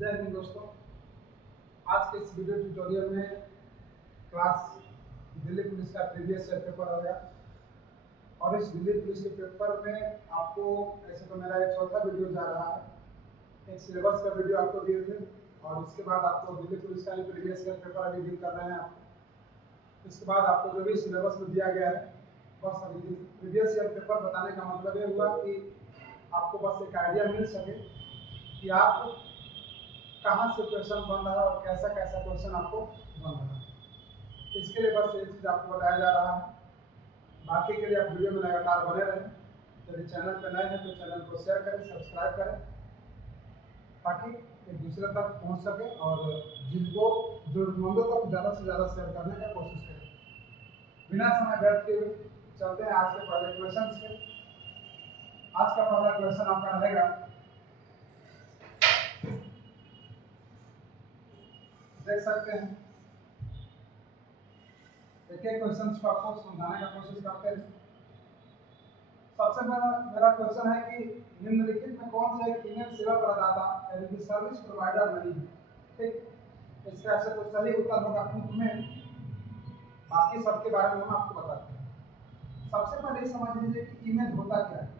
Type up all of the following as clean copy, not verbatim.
जय हिंद दोस्तों। आज के इस वीडियो ट्यूटोरियल में क्लास दिल्ली पुलिस का प्रीवियस ईयर पेपर होगा और इस दिल्ली पुलिस के पेपर में आपको ऐसे तो मेरा एक चौथा वीडियो जा रहा है। एक सिलेबस का वीडियो आपको दिए थे और इसके बाद आपको दिल्ली पुलिस का प्रीवियस ईयर पेपर अभी डील कर रहे हैं आप। इसके बाद आपको जो भी सिलेबस में दिया गया है बस अभी प्रीवियस ईयर पेपर बताने का मतलब ये हुआ कि आपको बस एक आइडिया मिल सके कि आप कहाँ से क्वेश्चन बन रहा है और कैसा कैसा क्वेश्चन आपको बन रहा है। इसके लिए बस ये चीज़ आपको बताया जा रहा है। बाकी के लिए आप वीडियो में लगातार बने रहें। यदि चैनल पर नए हैं तो चैनल को शेयर करें, सब्सक्राइब करें ताकि एक दूसरे तक पहुंच सके और जिनको जरूरतमंदों तक ज़्यादा से ज़्यादा शेयर करने का कोशिश करें। बिना समय व्यर्थ किए हुए चलते हैं आज के पहले क्वेश्चन पे। आज का पहला क्वेश्चन आपका रहेगा, देख सकते हैं एक एक क्वेश्चन को आपको समझाने का कोशिश करते हैं। सबसे पहला मेरा क्वेश्चन है कि निम्नलिखित में कौन सा एक ईमेल सेवा प्रदाता यानी कि सर्विस प्रोवाइडर नहीं है। ठीक, इसका ऐसे तो सही उत्तर होगा खुद में, बाकी सबके बारे में हम आपको बताते हैं। सबसे पहले समझ लीजिए कि ईमेल होता क्या है।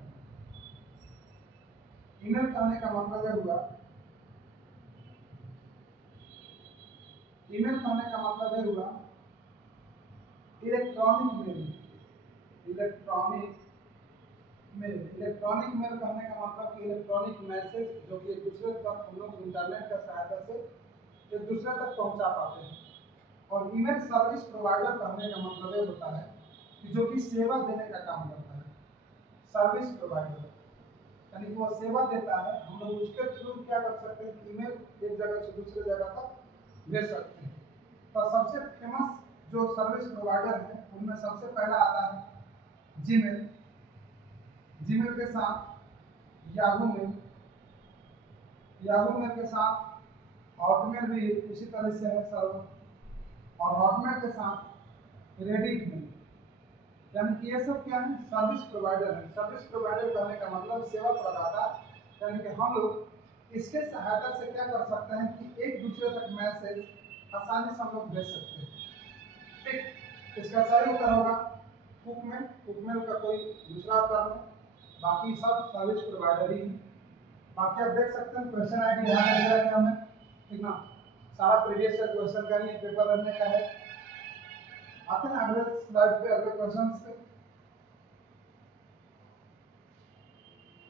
ईमेल कहने का मतलब है हुआ, ईमेल कहने का मतलब है हुआ electronic mail. Electronic mail, electronic mail कहने का मतलब कि इलेक्ट्रॉनिक मैसेज जो कि एक दूसरे तक हम लोग इंटरनेट का सहायता से एक दूसरे तक पहुंचा पाते हैं। और ईमेल सर्विस प्रोवाइडर कहने का मतलब ये होता है कि जो कि सेवा देने का काम करता है। सर्विस प्रोवाइडर यानी कि वो सेवा देता है, हम लोग उसके थ्रू क्या कर सकते हैं कि ईमेल एक जगह से दूसरे जगह तक भेज सकते हैं। तो सबसे फेमस जो सर्विस प्रोवाइडर है उनमें सबसे पहला आता है जीमेल। जीमेल के साथ याहू मेल, याहू मेल के साथ हॉटमेल भी उसी तरह से है सर्वर, और हॉटमेल के साथ रेडिट मेल। यानी कि ये सब क्या है, सर्विस प्रोवाइडर है। सर्विस प्रोवाइडर कहने का मतलब सेवा प्रदाता, यानी कि हम लोग इसके सहायता से क्या कर सकते हैं कि एक दूसरे तक मैसेज आसानी से हम लोग भेज सकते हैं। ठीक, इसका सही उत्तर होगा कुकमेल। कुकमेल का कोई दूसरा उत्तर नहीं, बाकी सब सर्विस प्रोवाइडर ही। बाकी आप देख सकते हैं क्वेश्चन आईडी यहाँ पे दे रखे हमें, ठीक ना। सारा प्रीवियस ईयर क्वेश्चन का ही पेपर रखने का है। आते हैं अगले स्लाइड पे, अगले क्वेश्चन पे।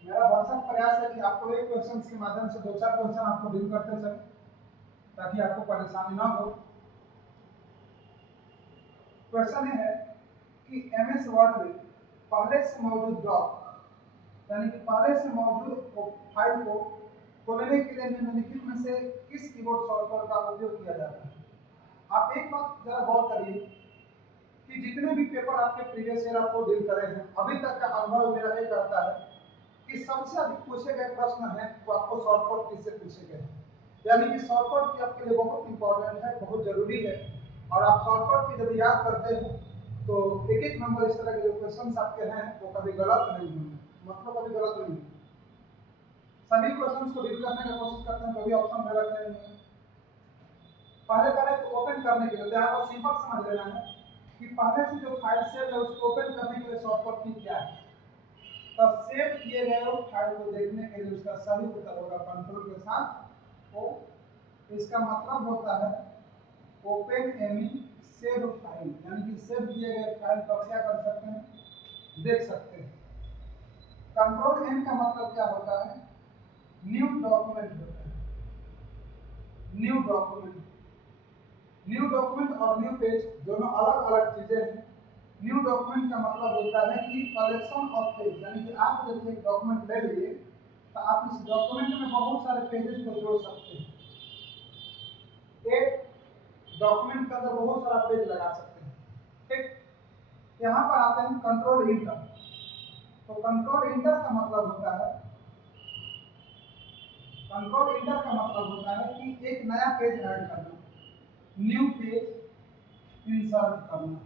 मेरा भरसक प्रयास है कि आपको एक क्वेश्चन के माध्यम से दो चार क्वेश्चन आपको डील करते चले ताकि आपको परेशानी ना हो। क्वेश्चन ये है कि एमएस वर्ड में पहले से मौजूद डॉक यानी कि पहले से मौजूद फाइल को खोलने के लिए निम्नलिखित में से किस कीबोर्ड शॉर्टकट का उपयोग किया जाता है। आप एक बात जरा गौर करिए कि जितने भी पेपर आपके प्रीवियस ईयर आपको डील करे हैं, अभी तक का अनुभव मेरा ये कहता है कि सबसे अधिक पूछे गए प्रश्न हैं वो आपको शॉर्टकट किससे पूछे गए हैं। यानी कि शॉर्टकट की आपके लिए बहुत इंपॉर्टेंट है, बहुत जरूरी है। और आप शॉर्टकट की यदि याद करते हैं तो एक एक नंबर इस तरह के जो क्वेश्चन आपके हैं वो कभी गलत नहीं होंगे, मतलब कभी गलत नहीं होंगे। सभी क्वेश्चंस को डील करने का कोशिश करते हैं, कभी ऑप्शन में रखते हैं। पहले पहले तो ओपन करने के लिए यहाँ पर सिंपल समझ लेना है कि पहले से जो फाइल सेव है उसको ओपन करने के लिए शॉर्टकट की क्या है। तब सेव किए गए फाइल को देखने के लिए उसका सही उत्तर होगा कंट्रोल के साथ ओ। इसका मतलब होता है ओपन एनी सेव फाइल, यानी कि सेव किए गए फाइल को क्या कर सकते हैं, देख सकते हैं। कंट्रोल एन का मतलब क्या होता है, न्यू डॉक्यूमेंट होता है। न्यू डॉक्यूमेंट, न्यू डॉक्यूमेंट और न्यू पेज दोनों अलग अलग चीजें हैं। न्यू डॉक्यूमेंट का मतलब होता है कि कलेक्शन ऑफ पेज, यानी कि आप जब एक डॉक्यूमेंट ले लिए तो आप इस डॉक्यूमेंट में बहुत सारे पेजेस को जोड़ सकते हैं। एक डॉक्यूमेंट के अंदर बहुत सारा पेज लगा सकते हैं। ठीक, यहाँ पर आते हैं कंट्रोल इंटर। तो कंट्रोल इंटर का मतलब होता है, कंट्रोल इंटर का मतलब होता है कि एक नया पेज ऐड करना, न्यू पेज इंसर्ट करना।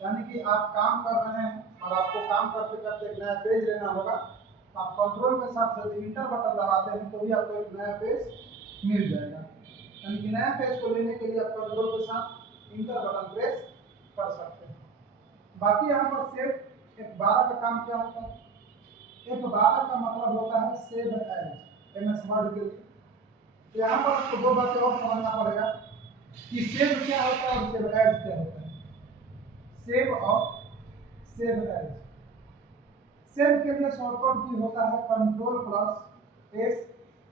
यानी कि आप काम कर रहे हैं और आपको काम करते करते एक नया पेज लेना होगा, आप कंट्रोल के साथ यदि इंटर बटन दबाते हैं तो भी आपको एक नया पेज मिल जाएगा। यानी कि नया पेज को लेने के लिए आप कंट्रोल के साथ इंटर बटन प्रेस कर सकते हैं। बाकी यहाँ पर सेव F12 का काम क्या होता है? F12 का मतलब होता है सेव एज MS वर्ड के लिए। तो यहाँ पर आपको दो बातें और समझना पड़ेगा कि सेव क्या होता है और सेव एज क्या होता है। सेव और सेव एज। सेव के लिए शॉर्टकट की होता है कंट्रोल प्लस एस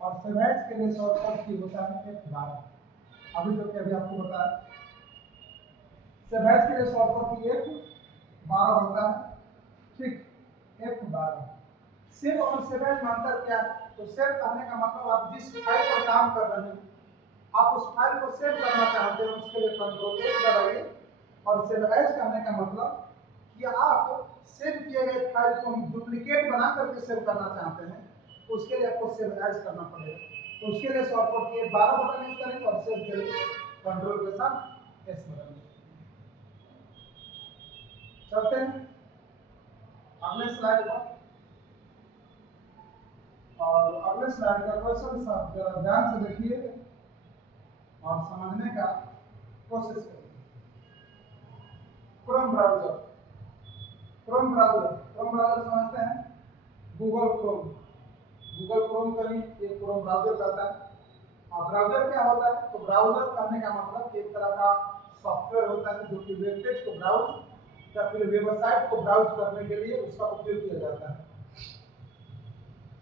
और सेव एज के लिए शॉर्टकट की होता है F12। अभी जो कि अभी आपको बताया, सेव एज के लिए शॉर्टकट की F12 होता है, ठीक, F12। सेव और सेव एज में अंतर क्या है? तो सेव करने का मतलब आप जिस फाइल पर काम कर रहे हैं, आप उस फाइल को सेव करना चाहते हैं, उसके लिए कंट्रोल एस दबाइए। और सेव एज करने का मतलब कि आप सेव किए गए फाइल को डुप्लीकेट बना करके सेव करना चाहते हैं, उसके लिए आपको सेव एज करना पड़ेगा। तो उसके लिए शॉर्टकट की 12 बटन यूज करेंगे और सेव के लिए कंट्रोल के साथ एस बटन। चलते हैं अगले स्लाइड पर। और अगले स्लाइड का क्वेश्चन सब जरा ध्यान से देखिए और समझने का कोशिश करिए। Chrome browser, Chrome browser, Chrome browser समझते हैं? गूगल क्रोम, गूगल क्रोम का ही एक क्रोम ब्राउजर करता है। और ब्राउजर क्या होता है? तो ब्राउजर करने का मतलब एक तरह का सॉफ्टवेयर होता है जो कि वेब पेज को ब्राउज या फिर वेबसाइट को ब्राउज करने के लिए उसका उपयोग किया जाता है।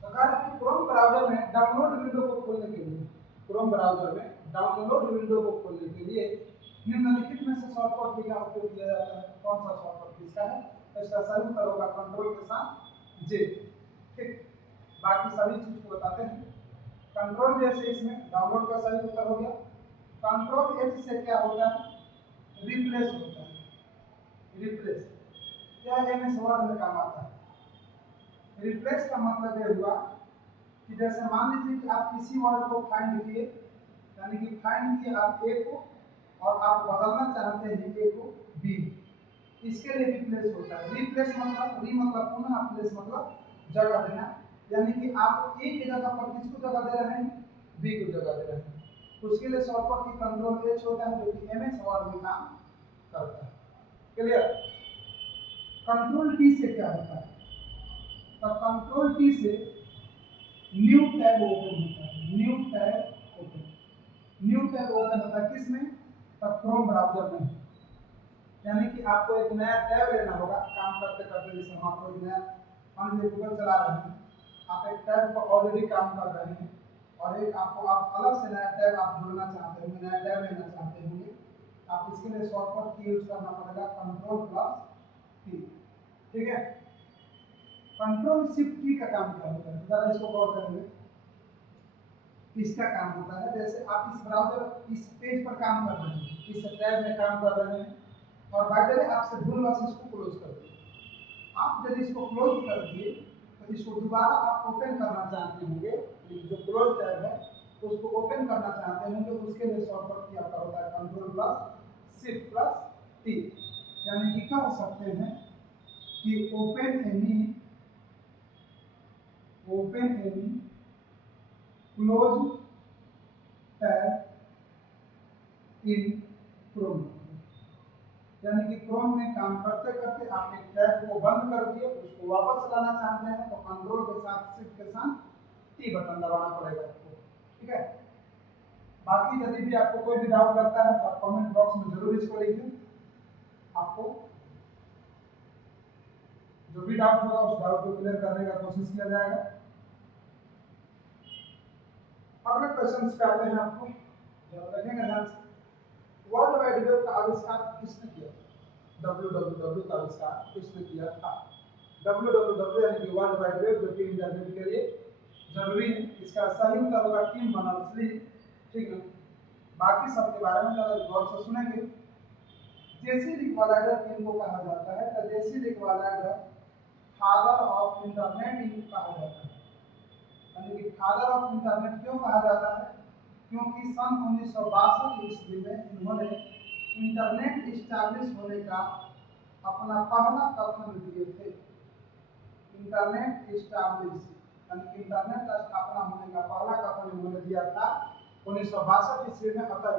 अगर क्रोम ब्राउजर में डाउनलोड विंडो को खोलने के लिए, क्रोम ब्राउजर में डाउनलोड विंडो को खोलने के लिए निम्नलिखित में से शॉर्टकट की का उपयोग किया जाता है। कौन सा शॉर्टकट किसका है? इसका सही उत्तर होगा कंट्रोल के साथ जे, ठीक। बाकी सभी चीज को बताते हैं। कंट्रोल जैसे इसमें डाउनलोड का सही उत्तर हो गया। कंट्रोल एच से क्या होता है? रिप्लेस होता है, रिप्लेस। यह एमएस वर्ड में काम आता है। रिप्लेस का मतलब यह हुआ कि जैसे मान लीजिए कि आप किसी वर्ड को फाइंड किए, यानी कि फाइंड किए आप ए को और आप बदलना चाहते हैं ए को बी, इसके लिए रिप्लेस होता है। रिप्लेस मतलब री मतलब पुनः, प्लेस मतलब जगह देना, यानी कि आप ए की जगह पर किसको जगह दे रहे हैं? बी को जगह दे रहे हैं। उसके लिए शॉर्टकट की कंट्रोल एच होता है जो कि एमएस वर्ड में काम करता है। क्लियर? कंट्रोल टी से क्या होता है? तो कंट्रोल टी से न्यू टैब ओपन होता है, new tab open, new tab open होता है किसमें? तब क्रोम ब्राउजर में। यानी कि आपको एक नया टैब लेना होगा काम करते करते। जैसे हम आपको एक नया, मान लीजिए गूगल चला रहे हैं, आप एक टैब पर ऑलरेडी काम कर रहे हैं और एक आपको आप अलग से नया टैब आप जोड़ना चाहते होंगे, नया टैब लेना चाहते होंगे, आप इसके लिए शॉर्टकट की यूज करना पड़ेगा कंट्रोल प्लस टी, ठीक है। कंट्रोल शिफ्ट की का काम क्या होता है? जरा इसको गौर करेंगे। इसका काम होता है जैसे आप इस ब्राउजर इस पेज पर काम कर रहे हैं, इस टैब में काम कर रहे हैं और बाय द वे आपसे भूलवश इसको क्लोज कर दिए। आप जब इसको क्लोज कर दिए तो इसको दोबारा आप ओपन करना चाहते होंगे, जो क्लोज टैब है उसको ओपन करना चाहते होंगे, उसके लिए शॉर्टकट की आपका होता है control plus shift plus T. यानी कि कह सकते हैं कि ओपन एनी क्लोज टैब इन क्रोम, यानी कि क्रोम में काम करते करते आप एक टैब को बंद कर दिए, उसको वापस लाना चाहते हैं तो कंट्रोल के साथ शिफ्ट के साथ टी बटन दबाना पड़ेगा आपको, ठीक है। बाकी यदि भी आपको कोई भी डाउट लगता है तो आप कमेंट बॉक्स में जरूर इसको लिखिए। आपको जो भी डाउट होगा उस डाउट को क्लियर करने का कोशिश किया जाएगा। अगले क्वेश्चन पे आते हैं। आपको जरा देखेंगे ध्यान से। वर्ल्ड वाइड वेब का आविष्कार किसने किया? www का आविष्कार किसने किया था? www यानी कि वर्ल्ड वाइड वेब, जो कि इंटरनेट के लिए जरूरी है। इसका सही उत्तर होगा टिम बर्नर्स-ली, ठीक है। बाकी सब के बारे में जरा गौर से सुनेंगे। जेसी लिक्वालाइडर किनको कहा जाता है? तो जेसी लिक्वालाइडर फादर ऑफ इंटरनेट कहा जाता है। यानी कि फादर ऑफ इंटरनेट क्यों कहा जाता है? क्योंकि सन 1962 ईस्वी में इन्होंने इंटरनेट इस्टेब्लिश होने का अपना पहला कथन दिए थे। इंटरनेट इस्टेब्लिश यानी इंटरनेट का स्थापना होने का पहला कथन इन्होंने दिया था 1962 ईस्वी में, अतः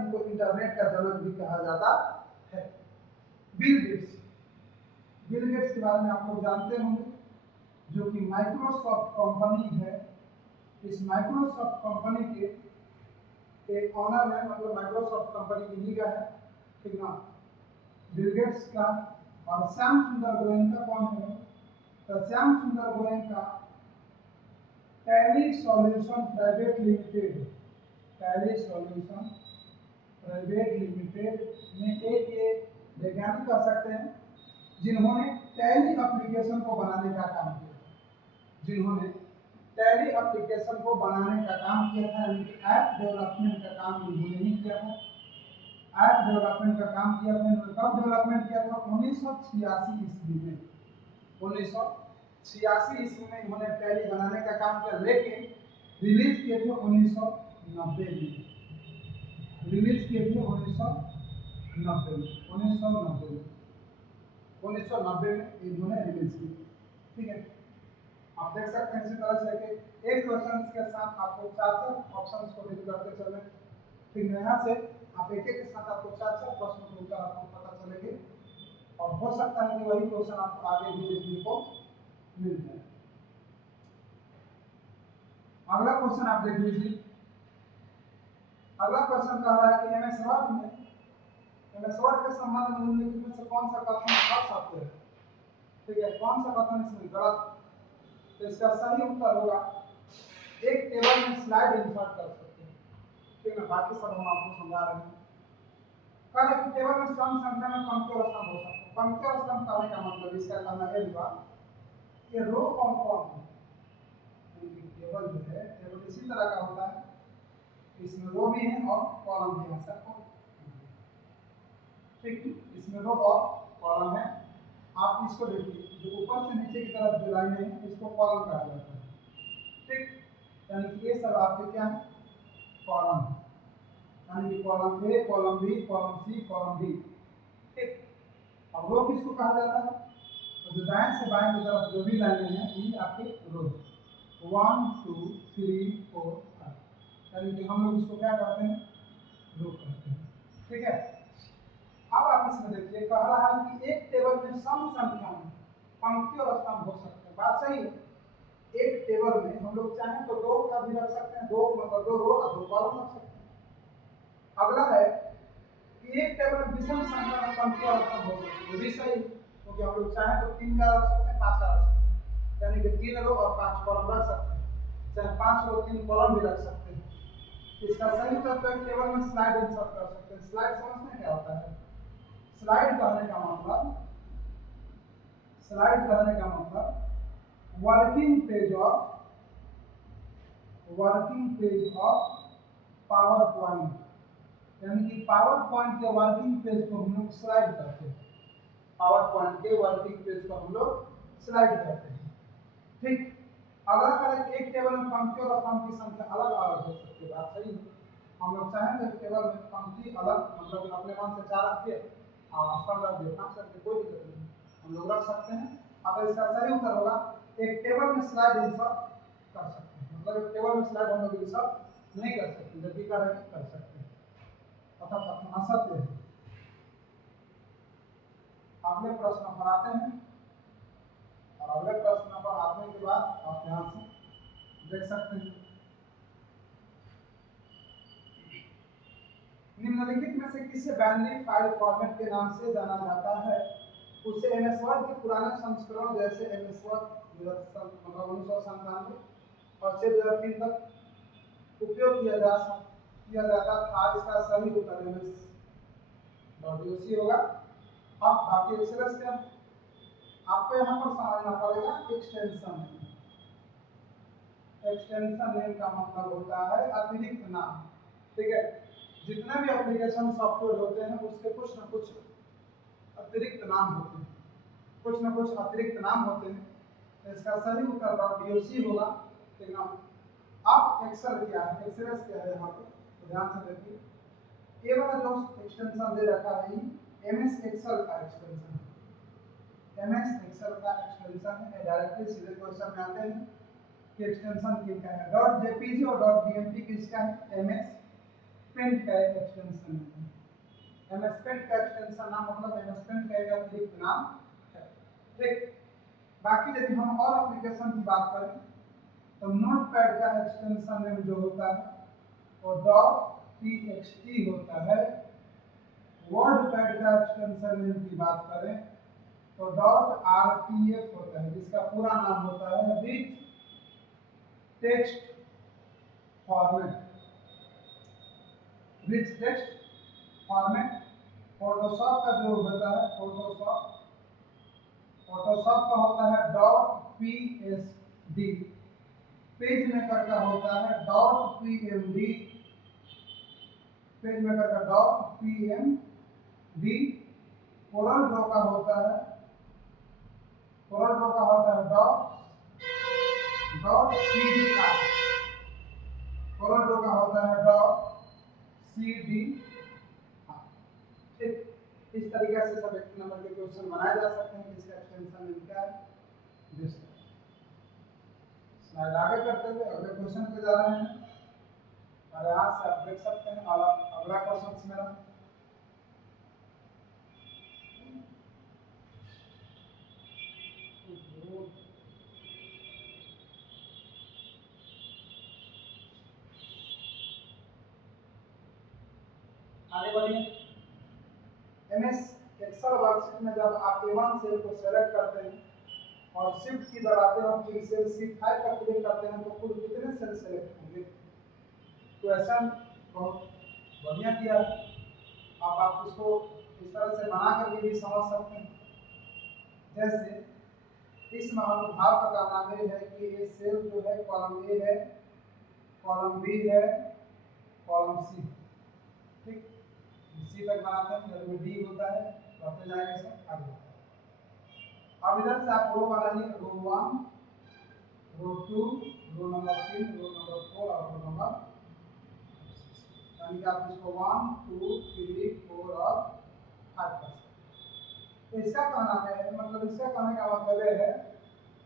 इनको इंटरनेट का जनक भी कहा जाता है। बिल गेट्स के बारे में आप लोग जानते होंगे, जो कि माइक्रोसॉफ्ट कंपनी है। इस माइक्रोसॉफ्ट कंपनी के एक ऑनर है, मतलब माइक्रोसॉफ्ट कंपनी की लीडर है, ठीक ना। बिल गेट्स का और श्याम सुंदर गोयनका कौन है? तो श्याम सुंदर Goenka tally solution private limited, tally solution private limited में एक वैज्ञानिक कह सकते हैं जिन्होंने टैली एप्लीकेशन को बनाने का काम किया, जिन्होंने टैली एप्लीकेशन को बनाने का काम किया था, यानी ऐप डेवलपमेंट का काम इन्होंने ही किया था। ऐप डेवलपमेंट का काम किया था इन्होंने। कब डेवलपमेंट किया था? 1986 ईस्वी में। 1986 ईस्वी में इन्होंने टैली बनाने का काम किया, लेकिन रिलीज किए थे 1990 में। रिलीज किए थे 1990 में इन्होंने रिलीज की, ठीक है। आप देख सकते हैं इसी तरह से कि एक क्वेश्चन के साथ आपको 4 ऑप्शंस को रीड करते चले, ठीक है। यहाँ से आप एक के साथ आपको 4 प्रश्नों के उत्तर आपको पता चलेंगे, और हो सकता है कि वही क्वेश्चन आपको आगे भी देखने को मिल जाए। अगला क्वेश्चन आप देख लीजिए। अगला क्वेश्चन कह रहा है कि एमएस वर्ड के संबंध में निम्नलिखित में से कौन सा कथन असत्य है? ठीक है, कौन सा कथन इसमें गलत? तो इसका सही उत्तर होगा एक टेबल में स्लाइड इंसर्ट कर सकते हैं, ठीक है। बाकी सब हम आपको समझा रहे हैं। कल एक टेबल में सम संख्या में पंक्ति और स्तंभ हो सकते हैं। पंक्ति और स्तंभ कहने का मतलब इसका कहना है कि रो कौन कौन है, टेबल जो है, टेबल इसी तरह का होता है, इसमें रो भी है और कॉलम भी है, सबको ठीक। इसमें रो और कॉलम है। आप इसको देखिए, जो ऊपर से नीचे की तरफ जो लाइनें हैं इसको कॉलम कहा जाता है, ठीक। यानी कि ये सब आपके क्या है? कॉलम, यानी कि column A, column B, column C, column D, ठीक। अब रो किसको कहा जाता है? तो जो दाएं से बाएं की तरफ जो भी लाइनें हैं ये आपकी रो, 1 2 3 4 5, यानी कि हम लोग इसको क्या कहते हैं? रो कहते हैं, ठीक है। अब आप इसमें देखिए, कह रहा है कि एक टेबल में सम संख्या में पंक्ति और स्तंभ हो सकते हैं। बात सही है। एक टेबल में हम लोग चाहें तो 2 का भी रख सकते हैं, 2 मतलब 2 रो और 2 कॉलम रख सकते हैं। अगला है कि एक टेबल में विषम संख्या में पंक्ति और स्तंभ हो सकते हैं, ये भी सही, क्योंकि हम लोग चाहें तो 3 का रख सकते हैं, 5 का रख सकते हैं, यानी कि 3 रो और 5 कॉलम रख सकते हैं, चाहे 5 रो 3 कॉलम भी रख सकते हैं। इसका सही उत्तर तो एक टेबल में स्लाइड इंसर्ट कर सकते हैं। स्लाइड समझते हैं क्या होता है? स्लाइड कहने का मतलब, स्लाइड कहने का मतलब working page of power point, यानी कि पावर पॉइंट के वर्किंग पेज को हम लोग स्लाइड करते हैं। पावर पॉइंट के वर्किंग पेज को हम लोग स्लाइड करते हैं, ठीक। अगला करें एक टेबल में पंक्ति और स्तंभ की संख्या अलग अलग हो सकती है। बात सही है। हम लोग चाहें तो टेबल में पंक्ति अलग, मतलब अपने मन से 4 रख दिए और स्तंभ रख दिए, 5 रख दिए, कोई दिक्कत नहीं, हम लोग रख सकते हैं। अब इसका सही उत्तर होगा एक टेबल में स्लाइड इंसर्ट कर सकते हैं, मतलब एक टेबल में स्लाइड हम लोग इंसर्ट नहीं कर सकते, जबकि कर सकते हैं, अतः कथन असत्य है। अगले प्रश्न पर आते हैं, और अगले प्रश्न पर आने के बाद आप ध्यान से देख सकते हैं। निम्नलिखित में से किसे बाइनरी फाइल फॉर्मेट के नाम से जाना जाता है? उसे एमएस वर्ड के पुराने संस्करण जैसे एमएस वर्ड 1997 और से 2003 तक उपयोग किया जाता था। इसका सही उत्तर एमएस.डॉट होगा। अब बाकी एक्सेल्स क्या आपको यहाँ पर समझना पड़ेगा। एक्सटेंशन नेम का मतलब होता है अतिरिक्त नाम, ठीक है। जितने भी एप्लीकेशन सॉफ्टवेयर होते हैं उसके कुछ न कुछ अतिरिक्त नाम होते हैं, कुछ न कुछ अतिरिक्त नाम होते हैं। तो इसका सही उत्तर .doc होगा, ठीक है। अब एक्सेल क्या है, एक्सेल्स क्या है यहाँ पे, तो ध्यान से देखिए। ये वाला जो एक्सटेंशन दे रखा है एमएस एक्सेल का एक्सटेंशन है, एमएस एक्सेल का एक्सटेंशन है। डायरेक्टली सीधे क्वेश्चन में आते हैं की एक्सटेंशन किसका है, डॉट जेपीजी और डॉट बीएमपी किसका है, एमएस पेंट का एक एक्सटेंशन है। एमएस पेंट का एक्सटेंशन नाम मतलब एमएस पेंट का एक अतिरिक्त नाम है। ठीक, बाकी यदि हम और एप्लीकेशन की बात करें तो नोटपैड का एक्सटेंशन नेम जो होता है वो डॉट टीएक्सटी होता है। वर्ड पैड का एक्सटेंशन नेम की बात करें तो डॉट आरटीएफ होता है, जिसका पूरा नाम होता है rich text format. Rich text format. Photoshop का जो होता है फोटोशॉप का होता है डॉट पीएसडी। पेज मेकर का होता है डॉट पीएमडी। पेज मेकर का डॉट पीएमडी। कोरल ड्रॉ का होता है डॉट सीडीआर। कोरल ड्रॉ का होता है डॉट सीडीआर। ठीक, इस तरीके से सब एक नंबर के क्वेश्चन बनाए जा सकते हैं जिसका एक्सटेंशन नेम क्या है। स्लाइड आगे करते हुए अगले क्वेश्चन पे जा रहे हैं और यहाँ से आप देख सकते हैं अगला क्वेश्चन मेरा आगे बढ़िए। एमएस एक्सेल वर्कशीट में जब आप A1 सेल को सेलेक्ट करते हैं और शिफ्ट की दबाते हैं और फिर सेल C5 पर क्लिक करते हैं तो कुल कितने सेल सेलेक्ट होंगे। क्वेश्चन बहुत बढ़िया किया है। अब आप इसको इस तरह से बना करके भी समझ सकते हैं। जैसे इस अनुभाग का कहना है कि ये सेल जो है कॉलम ए है, कॉलम बी है, कॉलम सी। ठीक, सी तक बनाते हैं, जब में डी होता है बढ़ते जाएगा सब आगे। अब इधर से आप रो बनाइए, रो 1, रो 2, रो नंबर 3, रो नंबर 4 और रो नंबर 6। यानी कि आप इसको 1, 2, 3, 4 और 5 कर सकते हैं। इसका कहना है, मतलब इसका कहने का मतलब यह है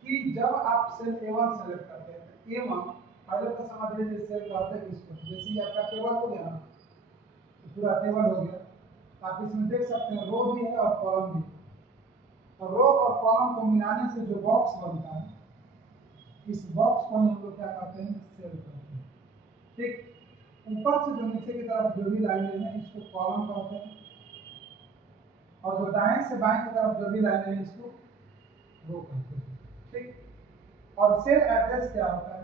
कि जब आप सेल A1 सेलेक्ट करते हैं तो A1 पहले तो समझ लीजिए सेल कहते हैं किसको। जैसे ये आपका टेबल हो गया ना, पूरा टेबल हो गया, आप इसमें देख सकते हैं रो भी है और कॉलम भी है। और रो और कॉलम को मिलाने से जो बॉक्स बनता है, इस बॉक्स को हम लोग क्या कहते हैं, सेल कहते हैं। ठीक, ऊपर से जो नीचे की तरफ जो भी लाइनें हैं इसको कॉलम कहते हैं और जो दाएं से बाएं की तरफ जो भी लाइनें हैं इसको रो कहते हैं। ठीक, और सेल एड्रेस क्या होता है,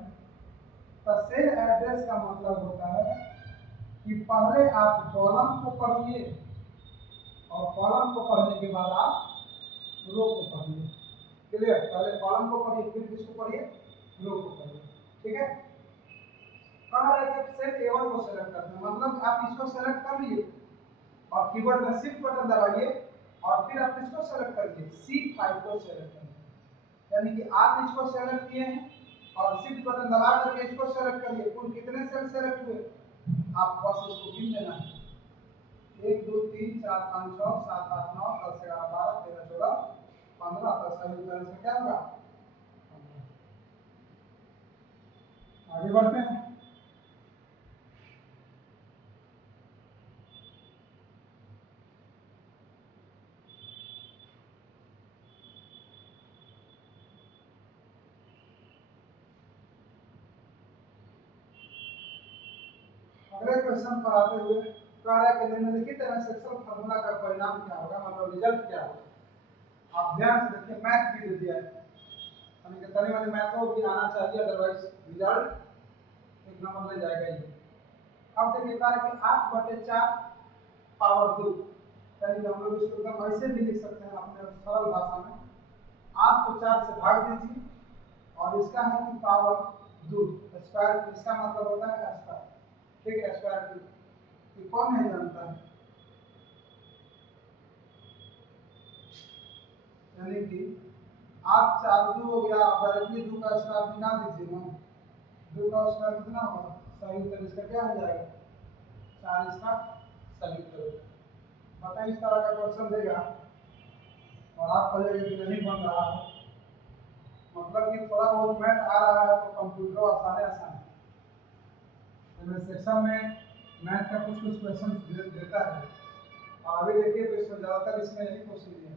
तो सेल एड्रेस का मतलब होता है कि पहले आप कॉलम को पढ़िए और कॉलम को पढ़ने के बाद आप रो को पढ़िए। क्लियर, पहले कॉलम को पढ़िए फिर किसको पढ़िए, रो को पढ़िए। ठीक है, कह रहा है कि सेल A1 को सेलेक्ट करते हैं, मतलब आप इसको सेलेक्ट कर लिए और कीबोर्ड में शिफ्ट बटन दबाइए और फिर आप इसको सेलेक्ट करिए, C5 को सेलेक्ट करिए। यानी कि आप इसको सेलेक्ट किए हैं और शिफ्ट बटन दबा करके इसको सेलेक्ट करिए। कुल कितने सेल सेलेक्ट हुए, आप बस इसको गिन लेना है। 1 2 3 4 5 6 7 8 9 10 11 12 13 14 15। तो सही उत्तर इसका क्या होगा, आगे बढ़ते हैं। अगले क्वेश्चन पर आते हुए कह रहा है कि निम्नलिखित एक्सेल फार्मूला का परिणाम क्या होगा, मतलब रिजल्ट क्या होगा। आप ध्यान से देखिए, मैथ भी दे दिया है, यानी कि तनी वाले मैथ को भी आना चाहिए, अदरवाइज रिजल्ट एक नंबर ले जाएगा ये। अब देखिए कह रहा है कि 8/4 पावर 2, यानी कि हम लोग इसको एकदम ऐसे भी लिख सकते हैं अपने सरल भाषा में। 8 को 4 से भाग दीजिए और इसका है कि पावर 2 स्क्वायर, इसका मतलब होता है स्क्वायर। ठीक है, स्क्वायर रूट ये कौन नहीं जानता है। यानी कि 8 4 2 हो गया, डायरेक्टली 2 का स्क्वायर निकाल दीजिए ना, 2 का स्क्वायर कितना होगा, सही उत्तर इसका क्या हो जाएगा, 4 इसका सही उत्तर। बताइए इस तरह का क्वेश्चन देगा और आप कहेंगे कि नहीं बन रहा है, मतलब कि थोड़ा बहुत मैथ आ रहा है तो कंप्यूटर आसान है। एमएस एक्सेल में मैथ का कुछ कुछ क्वेश्चन देता है, और अभी देखिए तो इसमें ज़्यादातर इसमें यही क्वेश्चन दिया है।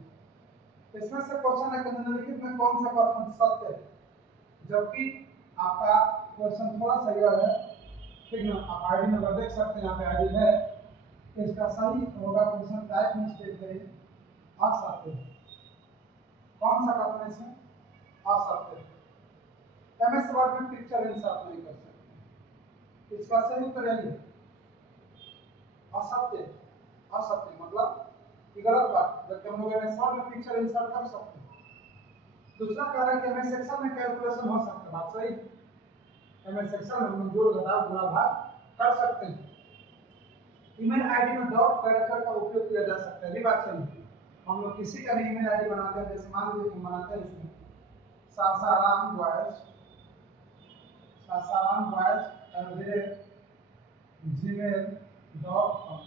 तो इसमें से क्वेश्चन है कि निम्नलिखित में कौन सा कथन सत्य है, जबकि आपका क्वेश्चन थोड़ा सा गलत है, ठीक ना। आप आईडी नंबर देख सकते हैं, यहाँ पे आईडी है, इसका सही होगा क्वेश्चन टाइप मिस्टेक है, असत्य है। कौन सा कथन है इसमें? असत्य है। एमएस वर्ड में पिक्चर इंसर्ट नहीं कर सकते, इसका सही उत्तर यही है, असत्य। असत्य मतलब कि गलत बात, जबकि हम लोग एमएस वर्ड में पिक्चर इंसर्ट कर सकते हैं। दूसरा कह रहा है कि एमएस एक्सेल में कैलकुलेशन हो सकता है, बात सही। एमएस एक्सेल में हम जोड़ घटाव गुणा भाग कर सकते हैं। ईमेल आईडी में डॉट कैरेक्टर का उपयोग किया जा सकता है, ये बात सही। हम लोग किसी का भी ईमेल आईडी बनाते हैं, जैसे मान लीजिए हम बनाते हैं इसमें सासाराम बॉयज @gmail.com,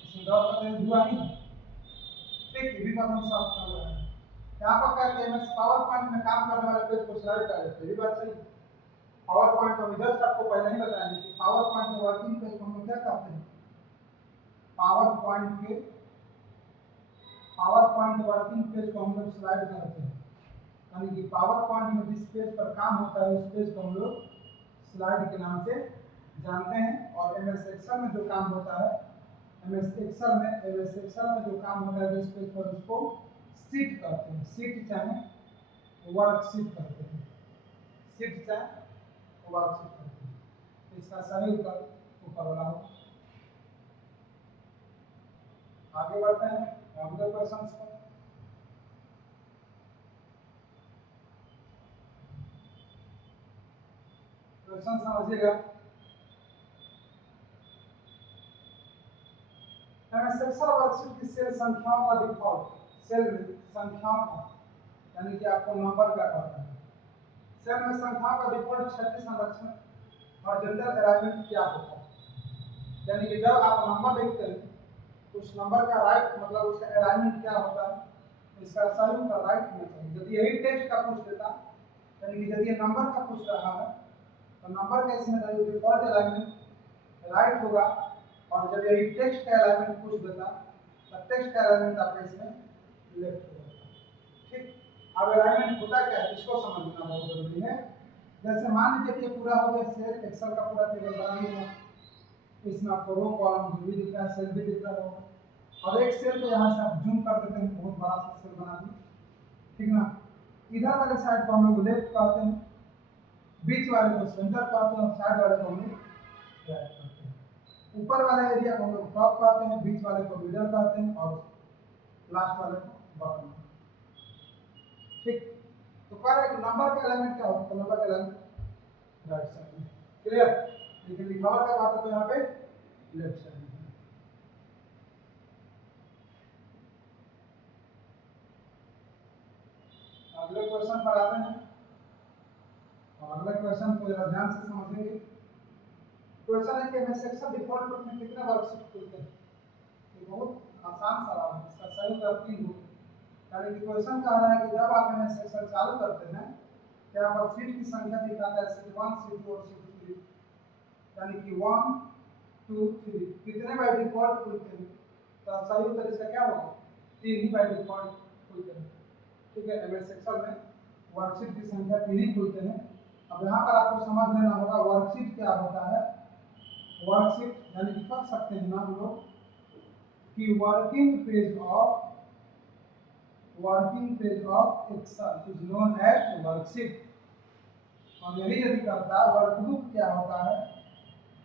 इसमें डॉट का यूज हुआ नहीं, ठीक। ये भी बात हम साफ कर रहे हैं। यहाँ पर क्या किया, एमएस पावर पॉइंट में काम करने वाले पेज को स्लाइड कर देते हैं, ये बात सही। पावर पॉइंट को जस्ट आपको पहले ही बताया कि पावर पॉइंट में वर्किंग पेज को हम लोग क्या कहते हैं, पावर पॉइंट वर्किंग पेज को हम लोग स्लाइड करते हैं, यानी कि पावर पॉइंट में जिस पेज पर काम होता है उस पेज को हम लोग स्लाइड के नाम से जानते हैं। और एमएस एक्सेल में जो काम होता है, एमएस एक्सेल में जो काम होता है जिस पेज पर, उसको शीट कहते हैं। शीट चाहे वर्कशीट कहते हैं, शीट चाहे वर्कशीट कहते हैं। इसका सही उत्तर ऊपर वाला हो। आगे बढ़ते हैं अगले क्वेश्चन पर। क्वेश्चन समझिएगा। एमएस एक्सेल वर्कशीट की सेल संख्याओं का डिफॉल्ट, सेल में संख्याओं का, यानी कि आपको नंबर क्या कहता है। सेल में संख्याओं का डिफॉल्ट क्षैतिज संरचना और जनरल अलाइनमेंट क्या होता है, यानी कि जब आप नंबर देखते हैं उस नंबर का राइट मतलब उसका अलाइनमेंट क्या होता है, इसका सही उत्तर राइट होना चाहिए। यदि यही टेक्स्ट का पूछ देता, यानी कि यदि ये नंबर का पूछ रहा है तो नंबर का इसमें डिफॉल्ट अलाइनमेंट राइट होगा, और जब यही टेक्स्ट का अलाइनमेंट पूछ देता तो टेक्स्ट का अलाइनमेंट आपका इसमें लेफ्ट होगा, ठीक। अब अलाइनमेंट होता क्या है इसको समझना बहुत जरूरी है। जैसे मान लीजिए कि पूरा हो गया सेल, एक्सेल का पूरा टेबल बना लिया, इसमें आपको रो कॉलम भी दिख रहा है, सेल भी दिख रहा होगा, और एक सेल को यहाँ से आप जूम कर देते हैं, बहुत बड़ा सा सेल बना दिए, ठीक ना। इधर वाले साइड को हम लोग लेफ्ट कहते हैं, बीच वाले को सेंटर कहते हैं, और साइड वाले को हम लोग राइट कहते हैं। ऊपर वाले एरिया को हम लोग टॉप कहते हैं, बीच वाले को मिडल कहते हैं, और लास्ट वाले को बॉटम, ठीक। तो कह रहे हैं कि नंबर का एलिमेंट क्या होता है, नंबर का एलिमेंट राइट साइड में, क्लियर। लेकिन लिखा हुआ क्या बात है तो यहाँ पे लेफ्ट साइड में। अगले क्वेश्चन पर आते हैं, और अगले क्वेश्चन को जरा ध्यान से समझेंगे। क्वेश्चन है कि एमएस एक्सेल डिफॉल्ट रूप में कितने वर्कशीट खुलते हैं। ये बहुत आसान सवाल है, इसका सही उत्तर 3 होगा। यानी कि क्वेश्चन कह रहा है कि जब आप एमएस एक्सेल चालू करते हैं तो यहाँ पर शीट की संख्या दिखाता है, शीट 1 शीट 2 और शीट 3, यानी कि 1 2 3 कितने बाय डिफॉल्ट खुलते हैं, तो सही उत्तर इसका क्या होगा, 3 ही बाय डिफॉल्ट खुलते हैं, ठीक है। एमएस एक्सेल में वर्कशीट की संख्या 3 ही खुलते हैं। अब यहाँ पर आपको समझ लेना होगा वर्कशीट क्या होता है। वर्कशीट यानी कि कह सकते हैं ना हम लोग कि working page of Excel is known as worksheet. और यही यदि करता है वर्कबुक क्या होता है,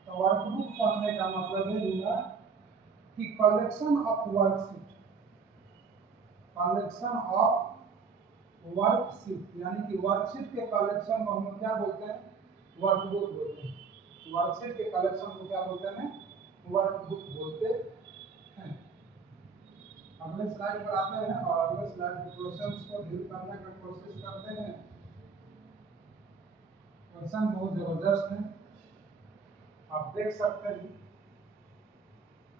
तो वर्कबुक कहने का मतलब ये हुआ कि collection of worksheet, collection of worksheet, यानी कि वर्कशीट के कलेक्शन को हम लोग क्या बोलते हैं, वर्कबुक बोलते हैं। वर्कशीट के कलेक्शन को क्या बोलते हैं, वर्कबुक बोलते हैं। अगले स्लाइड पर आते हैं और अगले स्लाइड के क्वेश्चंस को डील करने का कोशिश करते हैं। क्वेश्चन बहुत जबरदस्त है, आप देख सकते हैं।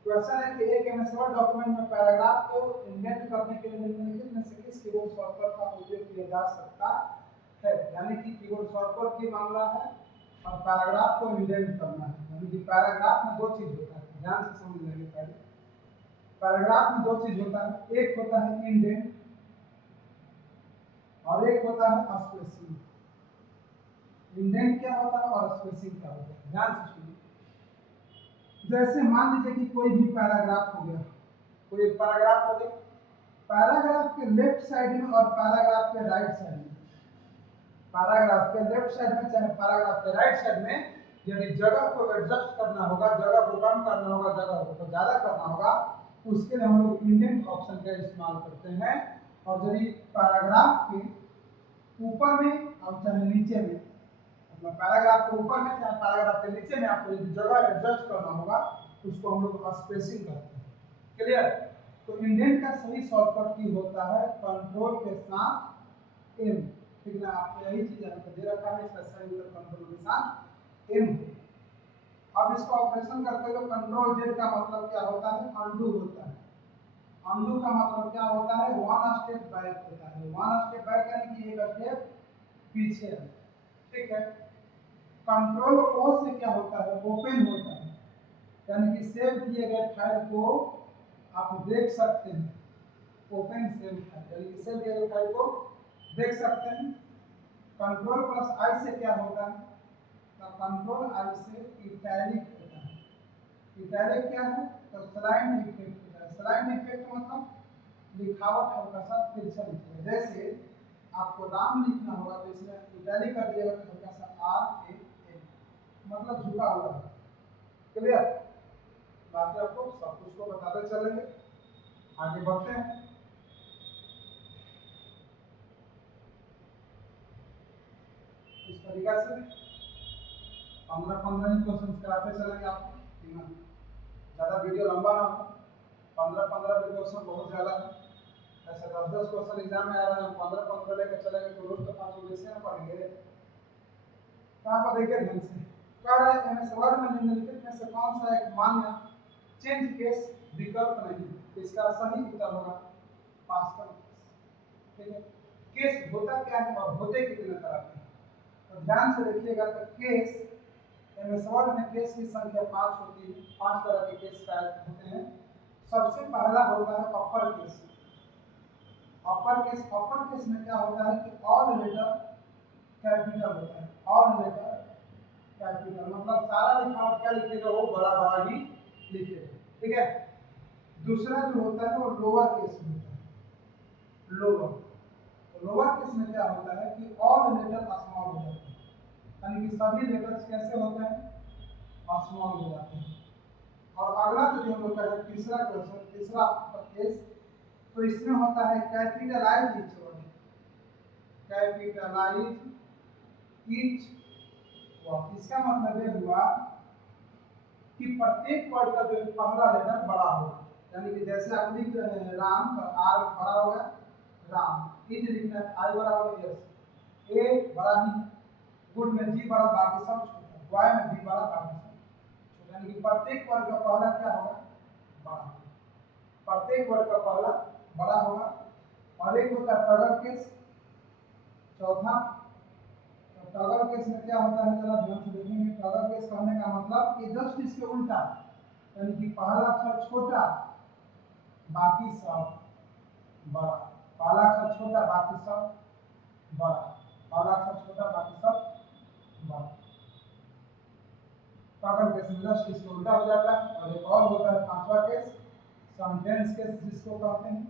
क्वेश्चन है कि एक एमएस वर्ड डॉक्यूमेंट में पैराग्राफ को इंडेंट करने के लिए निम्नलिखित में से किस कीबोर्ड शॉर्टकट का उपयोग किया जा सकता है, यानी कि कीबोर्ड शॉर्टकट की मामला है और पैराग्राफ को इंडेंट करना है। यानी कि पैराग्राफ में दो चीज होता है, ध्यान से समझ लेंगे। पहले पैराग्राफ में दो चीज होता है, एक होता है इंडेंट और एक होता है स्पेसिंग। इंडेंट क्या होता है और स्पेसिंग क्या होता है, ध्यान से सुनिए। जैसे मान लीजिए कि कोई भी पैराग्राफ हो गया, कोई पैराग्राफ हो गया, पैराग्राफ के लेफ्ट साइड में और पैराग्राफ के राइट साइड में, पैराग्राफ के लेफ्ट साइड में चाहे पैराग्राफ के राइट साइड में यदि जगह को एडजस्ट करना होगा, जगह को कम करना होगा, जगह को ज्यादा करना होगा, उसके लिए हम लोग इंडेंट ऑप्शन का इस्तेमाल करते हैं। और यदि पैराग्राफ के ऊपर में और चाहे नीचे में, मतलब पैराग्राफ के ऊपर में चाहे पैराग्राफ के नीचे में आपको यदि जगह एडजस्ट करना होगा, उसको हम लोग स्पेसिंग करते हैं। क्लियर? तो इंडेंट का सही शॉर्टकट की होता है कंट्रोल के साथ एम। ठीक ना, आपको यही चीज यहाँ पे दे रखा है, इसका सही उत्तर कंट्रोल के साथ एम। अब इसका ऑपरेशन करते हुए कंट्रोल जेड का मतलब क्या होता है, अनडू होता है। अनडू का मतलब क्या होता है, वन स्टेप बैक होता है। वन स्टेप बैक यानी कि एक स्टेप पीछे है। ठीक है। कंट्रोल ओ से क्या होता है, ओपन होता है, यानी कि सेव किए गए फाइल को आप देख सकते हैं। ओपन सेव फाइल यानी कि सेव किए गए फाइल को देख सकते हैं। कंट्रोल प्लस आई से क्या होता है, तो कंट्रोल आई से इटैलिक होता है। इटैलिक क्या है, तो स्लाइन इफेक्ट होता है। स्लाइन इफेक्ट मतलब लिखावट हल्का सा तिरछा लिखिए। जैसे आपको राम लिखना होगा तो इसमें इटैलिक कर दिएगा तो हल्का सा आर ए एम, मतलब झुका हुआ है। क्लियर? बातें आपको सब कुछ को बताते चलेंगे, आगे बढ़ते हैं। इस तरीका से 15-15 ही क्वेश्चन कराते चलेंगे आपको, ठीक है, ज़्यादा वीडियो लंबा ना हो। 15-15 भी क्वेश्चन बहुत ज़्यादा है। ऐसे 10-10 क्वेश्चन एग्जाम में आ रहा है, 15-15 लेकर चलेंगे तो रोज तो 500 वैसे ना पढ़ेंगे। यहाँ पर देखिए ध्यान से, कह रहा है एमएस वर्ड में निम्नलिखित में से कौन सा एक मान्य चेंज केस विकल्प नहीं, इसका सही उत्तर होगा पास्ट केस। ठीक है। केस होता क्या है और होते कितने तरह के हैं, तो ध्यान से देखिएगा। तो केस एमएस वर्ड में केस की संख्या 5 होती है। 5 तरह के केस टाइप होते हैं। सबसे पहला होता है अपर केस। अपर केस में क्या होता है कि ऑल लेटर कैपिटल होता है। ऑल लेटर कैपिटल मतलब सारा लिखावट क्या लिखेगा, वो बड़ा बड़ा ही लिखेगा। ठीक है। दूसरा जो होता है वो लोअर केस में होता है। लोअर केस में क्या होता है कि ऑल लेटर स्मॉल हो जाते हैं, यानी कि सभी लेटर्स कैसे होते हैं, स्मॉल हो जाते हैं। और अगला जो हम लोग का तीसरा क्वेश्चन, तीसरा केस, तो इसमें होता है capitalize each word. Capitalize each word, इसका मतलब ये हुआ कि प्रत्येक वर्ड का जो पहला लेटर बड़ा होगा। यानी कि जैसे आप लिख रहे हैं राम, तो आर बड़ा होगा राम, इज लिखना है आई बड़ा होगा यस, ए बड़ा ही, गुड में जी बड़ा, बाकी सब छोटा, वाई में भी बड़ा, बाकी सब छोटा। यानी कि प्रत्येक वर्ड का पहला क्या होगा, बड़ा। प्रत्येक वर्ड का पहला बड़ा होगा। और एक होता है टगर केस, चौथा। तो टगर केस में क्या होता है, जरा ध्यान से देखेंगे। टगर केस कहने का मतलब कि जस्ट इसके उल्टा, यानी कि पहला अक्षर छोटा, बाकी सब बड़ा। पहला अक्षर छोटा, बाकी सब बड़ा। पहला अक्षर छोटा, बाकी सब बड़ा। टगर केस में जस्ट इसके उल्टा हो जाता है। और एक और होता है पांचवा केस, सेंटेंस केस जिसको कहते हैं।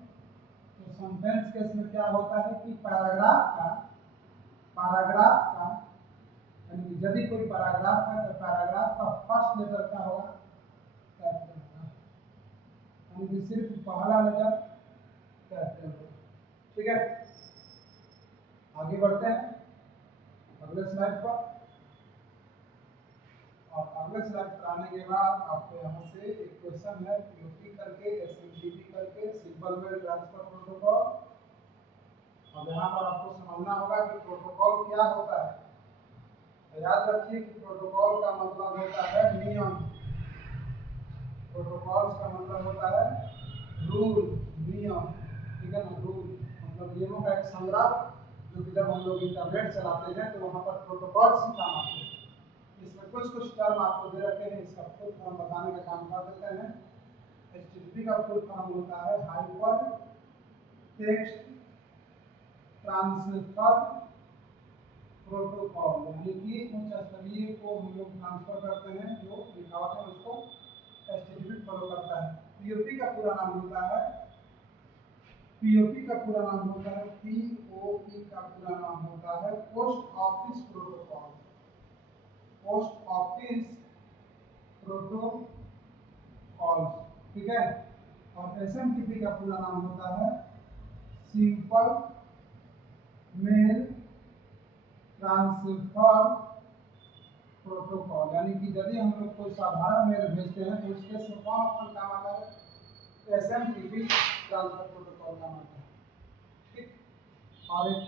तो सेंटेंस केस में क्या होता है कि पैराग्राफ का यानी कि यदि कोई पैराग्राफ है तो पैराग्राफ का फर्स्ट लेटर क्या होगा, कैपिटल होगा, यानी कि सिर्फ पहला लेटर कैपिटल होगा। ठीक है। आगे बढ़ते हैं अगले स्लाइड पर। और अगले स्लाइड पर आने के बाद आपको यहाँ से एक क्वेश्चन है, पीओटी करके एसएमटीपी करके सिंपल मेल ट्रांसफर प्रोटोकॉल। अब यहाँ पर आपको समझना होगा कि प्रोटोकॉल क्या होता है। तो याद रखिए कि प्रोटोकॉल का मतलब होता है नियम। प्रोटोकॉल का मतलब होता है रूल, नियम। ठीक है ना, रूल मतलब नियमों का एक संग्रह क्योंकि जब हम लोग इंटरनेट चलाते हैं तो वहाँ पर प्रोटोकॉल ही काम आते हैं। इसमें कुछ टर्म आपको दे रखे हैं, इसका फुल फॉर्म बताने का काम कर देते हैं। HTTP का फुल फॉर्म होता है हाइपर टेक्स्ट ट्रांसफर प्रोटोकॉल, यानी कि उच्च स्तरीय को हम लोग ट्रांसफर करते हैं, जो लिखावट है उसको HTTP फॉलो करता है। POP का पूरा नाम होता है POP का पूरा नाम होता है POP का पूरा नाम होता है post office protocol, post office protocol, ठीक है। और SMTP का पूरा नाम होता है सिंपल मेल ट्रांसफर प्रोटोकॉल, यानी कि यदि हम लोग कोई साधारण मेल भेजते हैं तो उसके से कौन ऑप्शन काम आता है, SMTP ट्रांसफर प्रोटोकॉल काम आता है, ठीक। और एक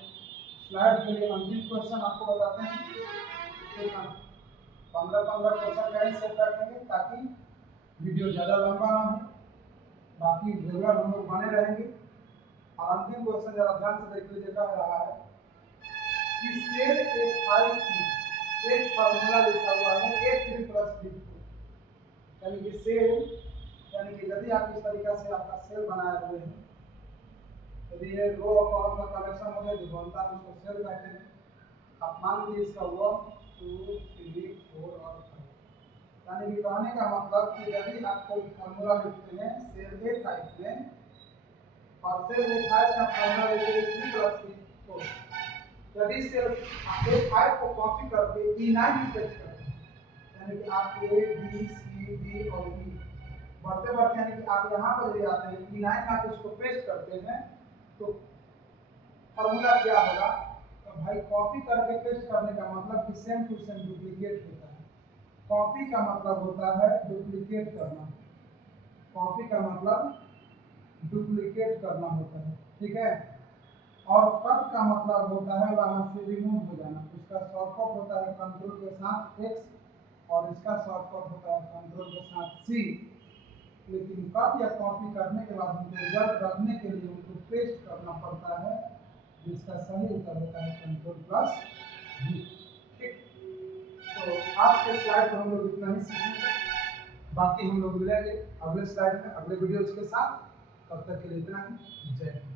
स्लाइड के लिए अंतिम क्वेश्चन आपको बताते हैं, ठीक है। 15-15 क्वेश्चन का ही सेट रखेंगे ताकि वीडियो ज़्यादा लंबा ना हो, बाकी रेगुलर हम लोग बने रहेंगे। और अंतिम क्वेश्चन जरा ध्यान से देख लीजिए, कह रहा है कि सेल ए फाइल की एक फार्मूला लिखा हुआ है A3 + B4, यानी कि सेल, यानी कि यदि आप इस तरीका से आपका सेल बनाए हुए हैं, यदि ये रो और कॉलम का कनेक्शन हो जाए तो बनता है, उसको सेल कहते हैं। आप मान लीजिए इसका 1 2 3 4 और 5, यानी कि कहने का मतलब कि यदि आप कोई फार्मूला लिखते हैं सेल ए टाइप में और सेल ए टाइप का फार्मूला लिखते हैं 3 + B4, यदि सेल A5 को कॉपी करके E9 में पेस्ट करते हैं, यानी कि आप A B C D और E बढ़ते बढ़ते, यानी कि आप यहाँ पर ले आते हैं E9 में आप इसको पेस्ट करते हैं तो फार्मूला क्या होगा, तो भाई कॉपी करके पेस्ट करने का मतलब कि सेम टू सेम डुप्लीकेट होता है। कॉपी का मतलब होता है डुप्लीकेट करना, कॉपी का मतलब डुप्लीकेट करना होता है, ठीक है। और कट का मतलब होता है वहां से रिमूव हो जाना, उसका शॉर्टकट होता है कंट्रोल के साथ X और इसका शॉर्टकट होता है कंट्रोल के साथ C। लेकिन कट या कॉपी करने के बाद उनको रिजल्ट रखने के लिए उनको पेस्ट करना पड़ता है, जिसका सही उत्तर होता है कंट्रोल +V, ठीक। तो आज के स्लाइड में हम लोग इतना ही सीखेंगे, बाकी हम लोग मिलेंगे अगले स्लाइड में अगले वीडियोज के साथ। तब तक के लिए इतना ही, जय हिंद।